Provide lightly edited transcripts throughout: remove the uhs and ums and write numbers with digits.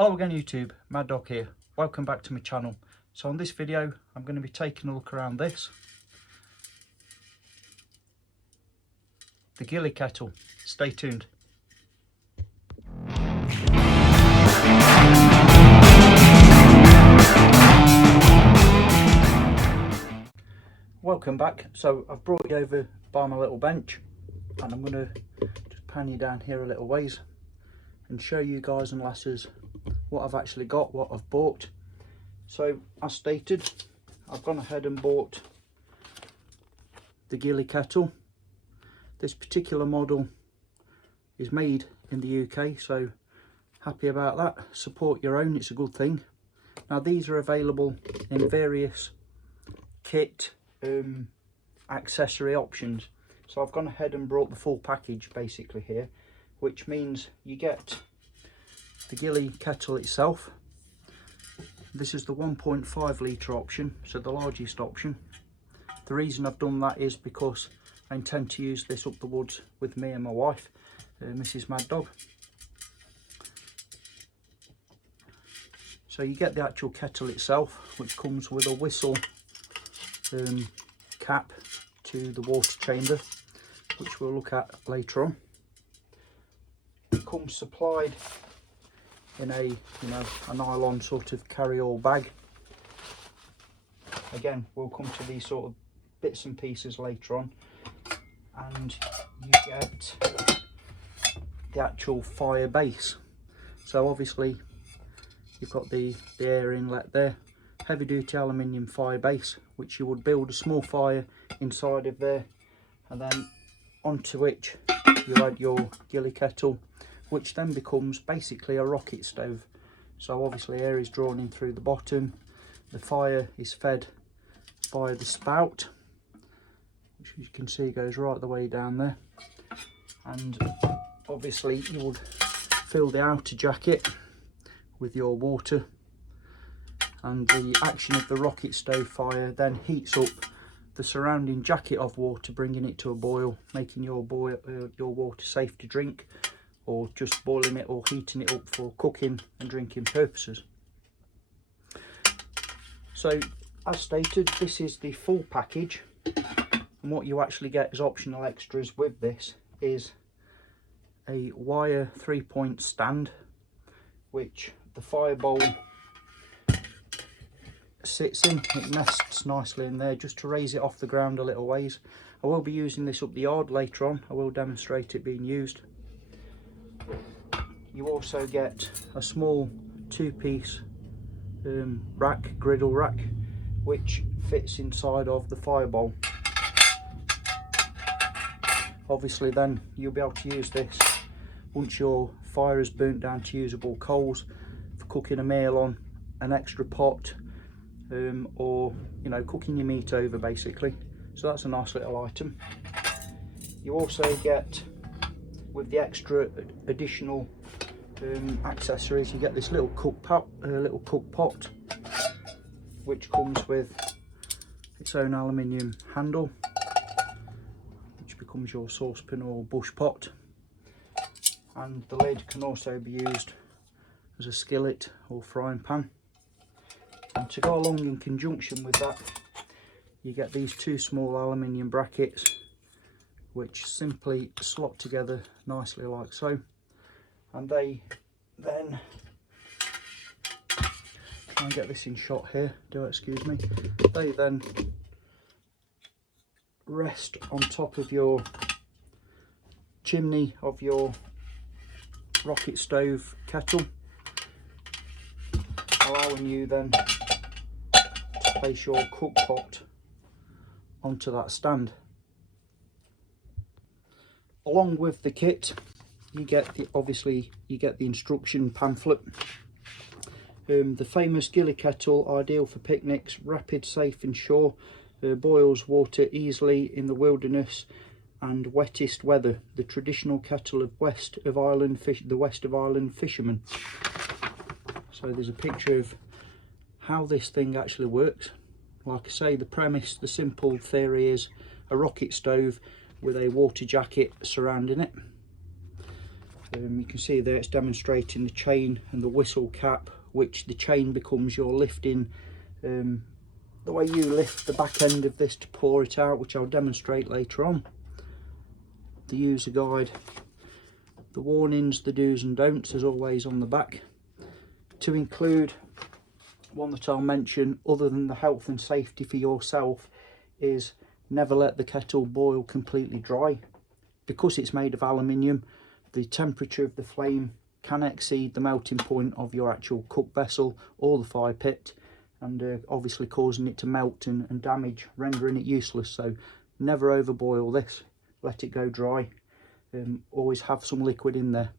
Hello again YouTube, Mad Dog here. Welcome back to my channel. So on this video I'm going to be taking a look around this. The Ghillie kettle. Stay tuned. Welcome back. So I've brought you over by my little bench and I'm going to just pan you down here a little ways and show you guys and lasses what I've actually got, what I've bought. So as stated, I've gone ahead and bought the Ghillie kettle. This particular model is made in the UK, so happy about that. Support your own, it's a good thing. Now these are available in various kit accessory options, so I've gone ahead and brought the full package basically here, which means you get the Ghillie kettle itself. This is the 1.5 litre option, so the largest option. The reason I've done that is because I intend to use this up the woods with me and my wife, Mrs. Mad Dog. So you get the actual kettle itself, which comes with a whistle cap to the water chamber, which we'll look at later on. It comes supplied in a nylon sort of carry-all bag. Again, we'll come to these sort of bits and pieces later on. And you get the actual fire base. So obviously you've got the air inlet there, heavy duty aluminium fire base, which you would build a small fire inside of there, and then onto which you add your Ghillie kettle, which then becomes basically a rocket stove. So obviously air is drawn in through the bottom, the fire is fed by the spout, which you can see goes right the way down there, and obviously you would fill the outer jacket with your water, and the action of the rocket stove fire then heats up the surrounding jacket of water, bringing it to a boil, making your water safe to drink, or just boiling it or heating it up for cooking and drinking purposes. So as stated, this is the full package, and what you actually get as optional extras with this is a wire 3-point stand, which the fire bowl sits in. It nests nicely in there just to raise it off the ground a little ways. I will be using this up the yard later on. I will demonstrate it being used. You also get a small 2-piece griddle rack, which fits inside of the fire bowl. Obviously then you'll be able to use this once your fire is burnt down to usable coals for cooking a meal on, an extra pot, or cooking your meat over basically. So that's a nice little item. You also get, with the extra additional accessories, you get this little cook pot, which comes with its own aluminium handle, which becomes your saucepan or bush pot, and the lid can also be used as a skillet or frying pan. And to go along in conjunction with that, you get these 2 small aluminium brackets, which simply slot together nicely like so, and they then, try and get this in shot here, excuse me, they then rest on top of your chimney of your rocket stove kettle, allowing you then to place your cook pot onto that stand. Along with the kit, you get the instruction pamphlet. The famous Ghillie kettle, ideal for picnics, rapid, safe and sure, boils water easily in the wilderness and wettest weather. The traditional kettle of the West of Ireland fishermen. So there's a picture of how this thing actually works. Like I say, the simple theory is a rocket stove with a water jacket surrounding it. You can see there it's demonstrating the chain and the whistle cap, which the chain becomes your lifting, the way you lift the back end of this to pour it out, which I'll demonstrate later on. The user guide, the warnings, the do's and don'ts as always on the back. To include, one that I'll mention other than the health and safety for yourself is never let the kettle boil completely dry. Because it's made of aluminium, the temperature of the flame can exceed the melting point of your actual cook vessel or the fire pit, and obviously causing it to melt and damage, rendering it useless. So never overboil this, let it go dry. Always have some liquid in there.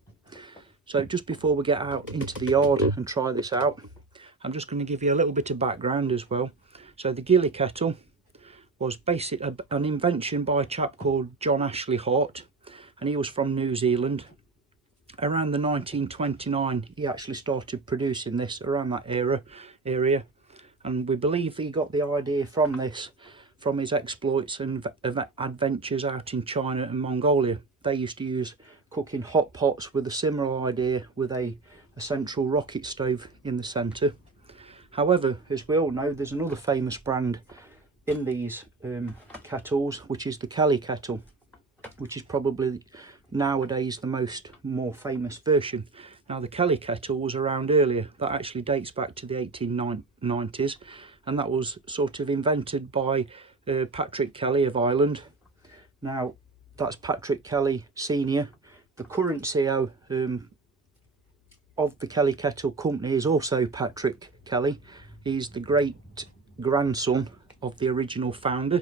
So just before we get out into the yard and try this out, I'm just going to give you a little bit of background as well. So the Ghillie kettle was basically an invention by a chap called John Ashley Hart, and he was from New Zealand. Around the 1929 he actually started producing this, around that area, and we believe he got the idea from this from his exploits and adventures out in China and Mongolia. They used to use cooking hot pots with a similar idea, with a central rocket stove in the centre. However, as we all know, there's another famous brand in these kettles, which is the Ghillie kettle, which is probably nowadays the more famous version. Now the Ghillie kettle was around earlier. That actually dates back to the 1890s, and that was sort of invented by Patrick Kelly of Ireland. Now that's Patrick Kelly Senior. The current CEO of the Ghillie kettle company is also Patrick Kelly. He's the great grandson of the original founder.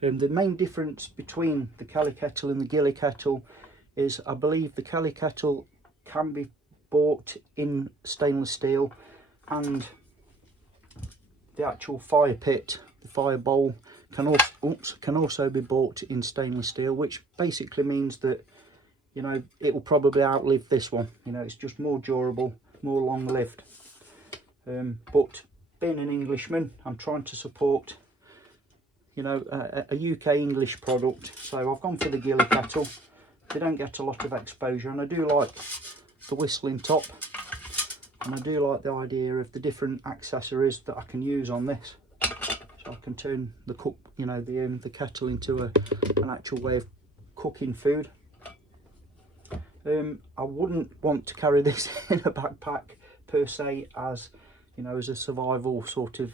The main difference between the Ghillie kettle and the Ghillie kettle is, I believe the Ghillie kettle can be bought in stainless steel, and the actual fire pit, the fire bowl, can also be bought in stainless steel, which basically means that, you know, it will probably outlive this one. You know, it's just more durable, more long-lived. But being an Englishman, I'm trying to support, you know, a UK English product, so I've gone for the Ghillie kettle. They don't get a lot of exposure, and I do like the whistling top, and I do like the idea of the different accessories that I can use on this. So I can turn the the kettle into an actual way of cooking food. I wouldn't want to carry this in a backpack per se, as you know, as a survival sort of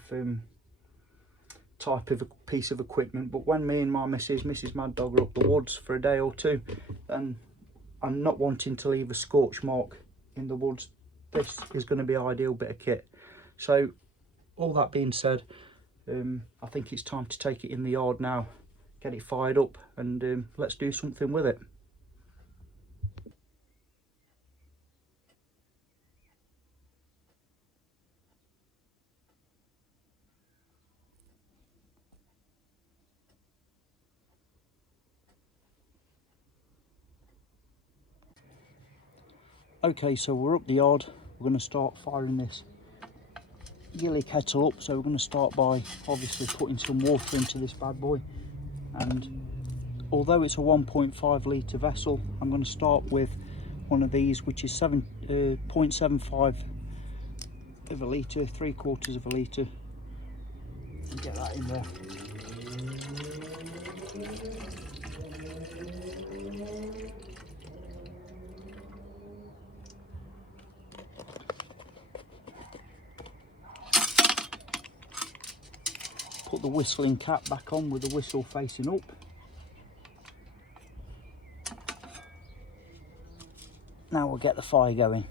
type of a piece of equipment. But when me and my Mrs. Mad Dog are up the woods for a day or two, and I'm not wanting to leave a scorch mark in the woods, this is going to be an ideal bit of kit. So all that being said, I think it's time to take it in the yard now, get it fired up, and let's do something with it. Okay, so we're up the yard. We're going to start firing this Ghillie kettle up. So we're going to start by obviously putting some water into this bad boy, and although it's a 1.5 litre vessel, I'm going to start with one of these, which is 0.75 of a litre, 3/4 of a litre, and get that in there. Put the whistling cap back on with the whistle facing up. Now we'll get the fire going.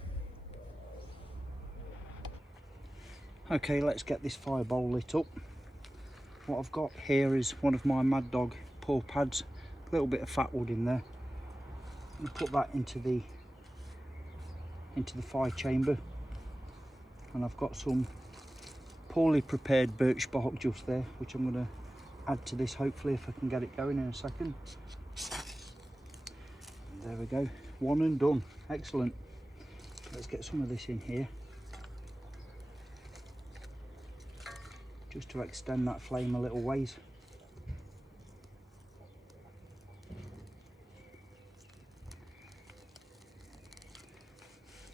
Okay, let's get this fire bowl lit up. What I've got here is one of my Mad Dog paw pads, a little bit of fat wood in there. I'm going to put that into the fire chamber, and I've got some poorly prepared birch bark just there, which I'm going to add to this, hopefully, if I can get it going in a second. There we go, one and done. Excellent. Let's get some of this in here, just to extend that flame a little ways.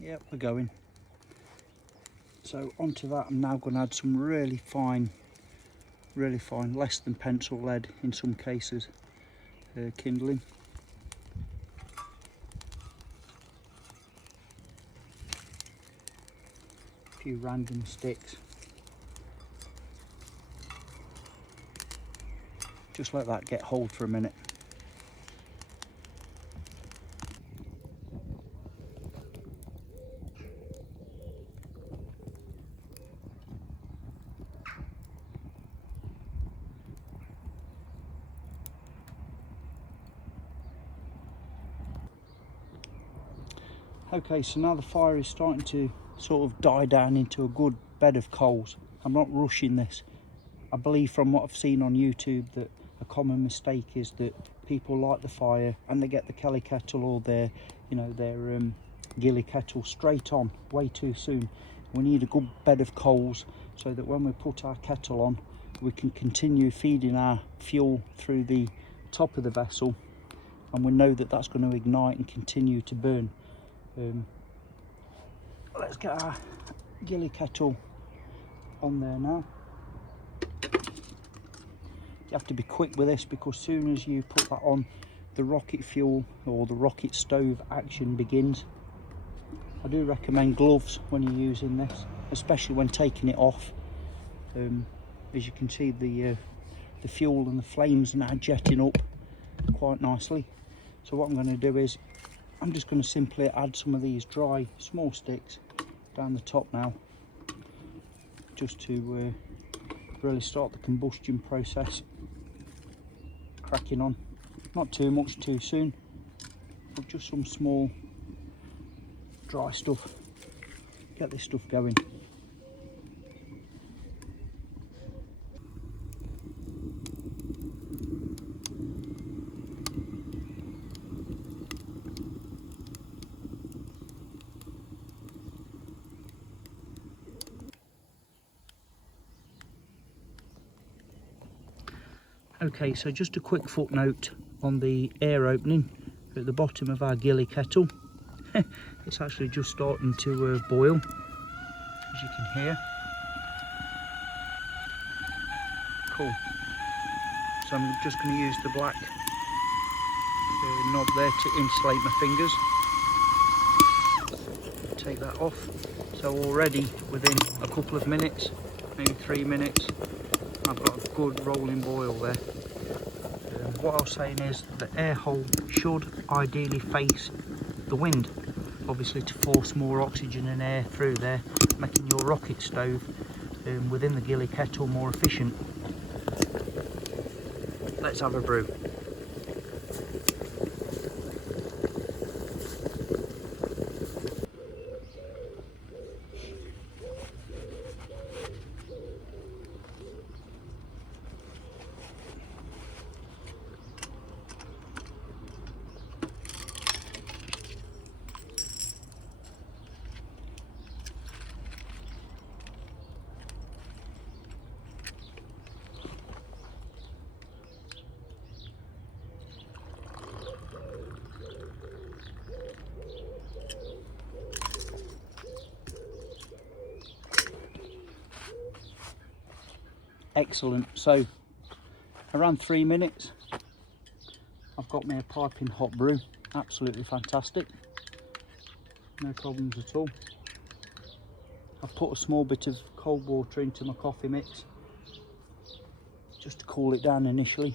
Yep, we're going. So onto that, I'm now going to add some really fine, less than pencil lead in some cases, kindling. A few random sticks. Just let that get hold for a minute. Okay, so now the fire is starting to sort of die down into a good bed of coals. I'm not rushing this. I believe from what I've seen on YouTube that a common mistake is that people light the fire and they get the Kelly kettle or their, their Ghillie kettle straight on way too soon. We need a good bed of coals so that when we put our kettle on, we can continue feeding our fuel through the top of the vessel, and we know that that's going to ignite and continue to burn. Let's get our Ghillie kettle on there now. You have to be quick with this because as soon as you put that on, the rocket fuel or the rocket stove action begins. I do recommend gloves when you're using this, especially when taking it off. As you can see, the fuel and the flames are now jetting up quite nicely. So what I'm going to do is I'm just going to simply add some of these dry small sticks down the top now, just to really start the combustion process cracking on. Not too much too soon, but just some small dry stuff. Get this stuff going. Okay, so just a quick footnote on the air opening at the bottom of our Ghillie kettle. It's actually just starting to boil, as you can hear. Cool. So I'm just going to use the black knob there to insulate my fingers. Take that off. So already within a couple of minutes, maybe 3 minutes, I've got a good rolling boil there. What I was saying is the air hole should ideally face the wind, obviously to force more oxygen and air through there, making your rocket stove within the Ghillie kettle more efficient. Let's have a brew. Excellent. So around 3 minutes I've got me a piping hot brew. Absolutely fantastic, no problems at all. I've put a small bit of cold water into my coffee mix just to cool it down initially.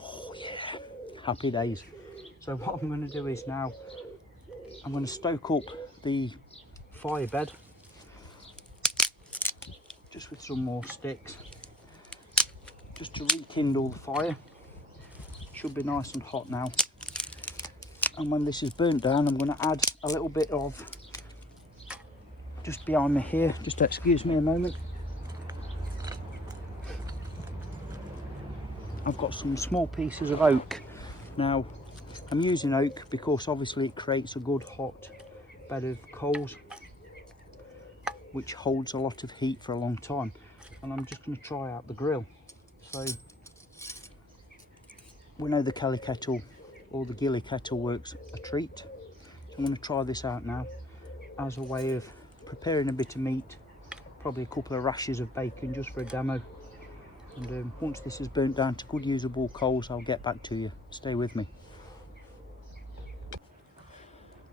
Oh yeah, happy days. So what I'm going to do is now I'm going to stoke up the fire bed just with some more sticks, just to rekindle the fire. Should be nice and hot now. And when this is burnt down, I'm going to add a little bit of, just behind me here, just excuse me a moment. I've got some small pieces of oak. Now, I'm using oak because obviously it creates a good hot bed of coals, which holds a lot of heat for a long time. And I'm just going to try out the grill. So we know the Kelly kettle or the Ghillie kettle works a treat. So I'm going to try this out now as a way of preparing a bit of meat, probably a couple of rashers of bacon just for a demo. And once this is burnt down to good usable coals, I'll get back to you. Stay with me.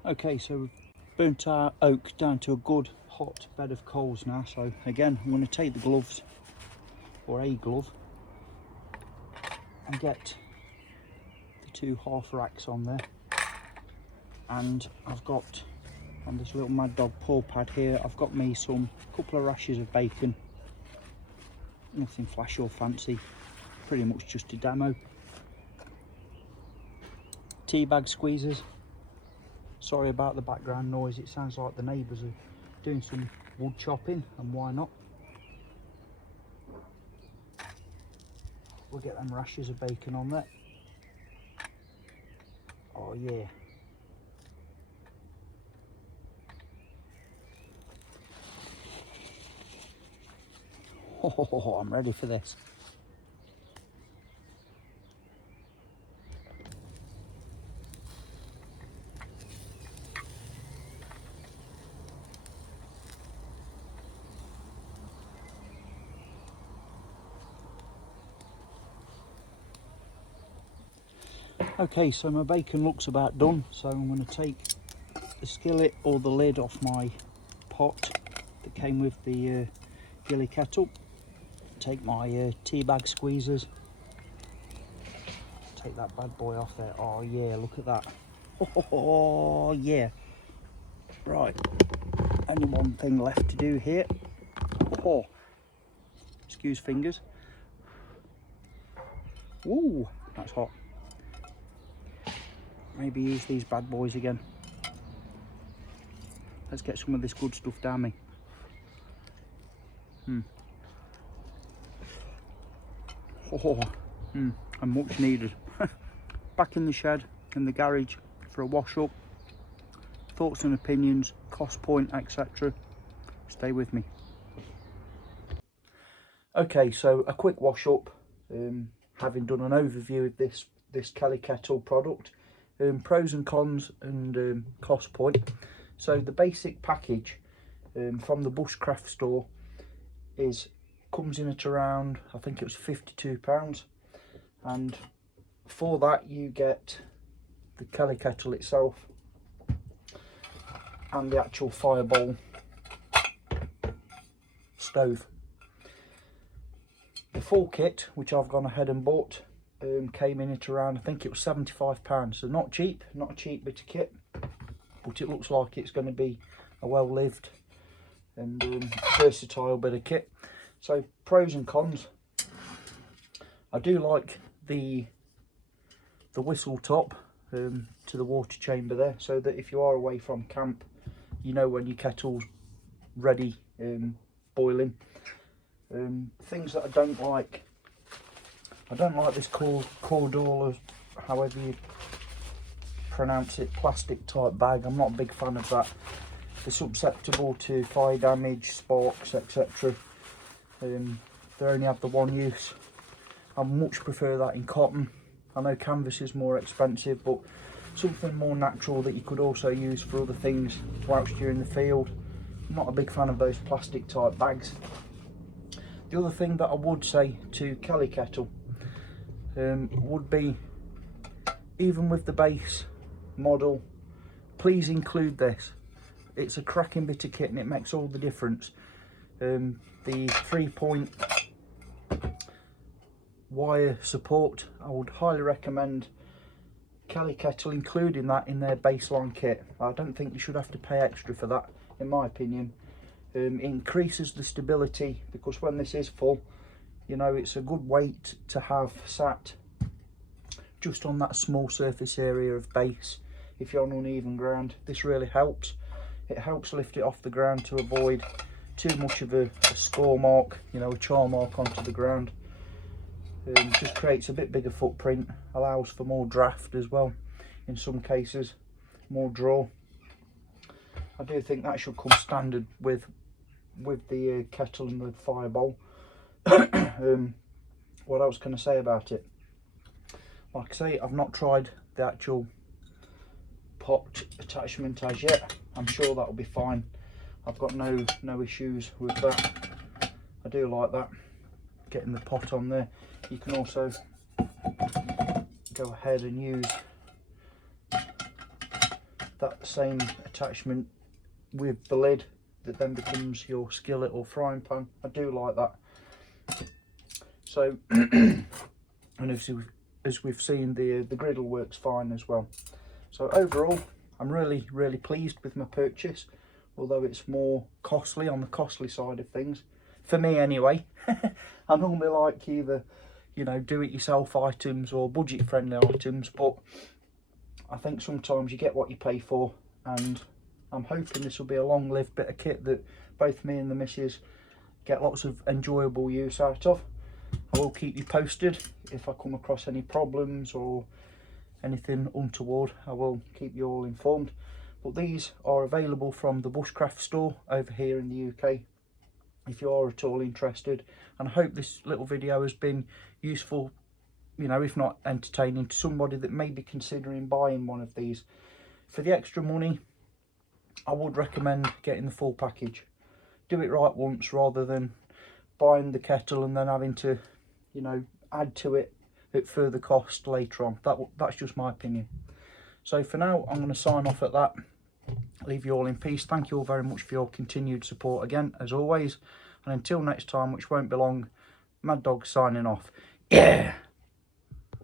Okay, so we've burnt our oak down to a good hot bed of coals now. So again, I'm going to take the gloves, or a glove, and get the 2 half racks on there. And I've got on this little Mad Dog paw pad here, I've got me some couple of rashers of bacon. Nothing flash or fancy, pretty much just a demo. Tea bag squeezers. Sorry about the background noise, it sounds like the neighbours are doing some wood chopping, and why not? We'll get them rashers of bacon on there. Oh yeah. Oh, I'm ready for this. Okay, so my bacon looks about done, so I'm going to take the skillet or the lid off my pot that came with the Ghillie kettle, take my tea bag squeezers, take that bad boy off there. Oh yeah, look at that. Oh yeah. Right, only one thing left to do here. Oh, excuse fingers. Ooh, that's hot. Maybe use these bad boys again. Let's get some of this good stuff down me. And much needed. Back in the shed, in the garage for a wash up. Thoughts and opinions, cost point, etc. Stay with me. Okay, so a quick wash up. Having done an overview of this Ghillie kettle product, pros and cons and cost point. So the basic package from the Bushcraft store comes in at around, I think it was £52, and for that you get the Ghillie kettle itself and the actual fireball stove. The full kit, which I've gone ahead and bought, came in at around, I think it was £75, so not cheap, not a cheap bit of kit, but it looks like it's going to be a well-lived and versatile bit of kit. So pros and cons. I do like the whistle top to the water chamber there, so that if you are away from camp, you know when your kettle's ready boiling. Things that I don't like this cordal, or however you pronounce it, plastic type bag. I'm not a big fan of that. They're susceptible to fire damage, sparks, etc. They only have the one use. I much prefer that in cotton. I know canvas is more expensive, but something more natural that you could also use for other things whilst you're in the field. I'm not a big fan of those plastic type bags. The other thing that I would say to Ghillie kettle would be, even with the base model, please include this. It's a cracking bit of kit and it makes all the difference. The 3-point wire support, I would highly recommend Ghillie kettle including that in their baseline kit. I don't think you should have to pay extra for that, in my opinion. It increases the stability, because when this is full, you know, it's a good weight to have sat just on that small surface area of base. If you're on uneven ground, this really helps. It helps lift it off the ground to avoid too much of a score mark, you know, a char mark onto the ground. Just creates a bit bigger footprint, allows for more draft as well in some cases, more draw. I do think that should come standard with the kettle and the fireball. What else can I say about it? Like I say, I've not tried the actual pot attachment as yet. I'm sure that'll be fine. I've got no issues with that. I do like that, getting the pot on there. You can also go ahead and use that same attachment with the lid that then becomes your skillet or frying pan. I do like that. So and as we've seen, the griddle works fine as well. So overall, I'm really pleased with my purchase, although it's more costly, on the costly side of things for me anyway. I normally like either, you know, do it yourself items or budget friendly items, but I think sometimes you get what you pay for, and I'm hoping this will be a long-lived bit of kit that both me and the missus get lots of enjoyable use out of. I will keep you posted if I come across any problems or anything untoward. I will keep you all informed. But these are available from the Bushcraft store over here in the UK, if you are at all interested. And I hope this little video has been useful, you know, if not entertaining, to somebody that may be considering buying one of these. For the extra money, I would recommend getting the full package. Do it right once rather than buying the kettle and then having to, you know, add to it at further cost later on. That's just my opinion. So for now, I'm going to sign off at that. Leave you all in peace. Thank you all very much for your continued support again, as always. And until next time, which won't be long, Mad Dog signing off. Yeah!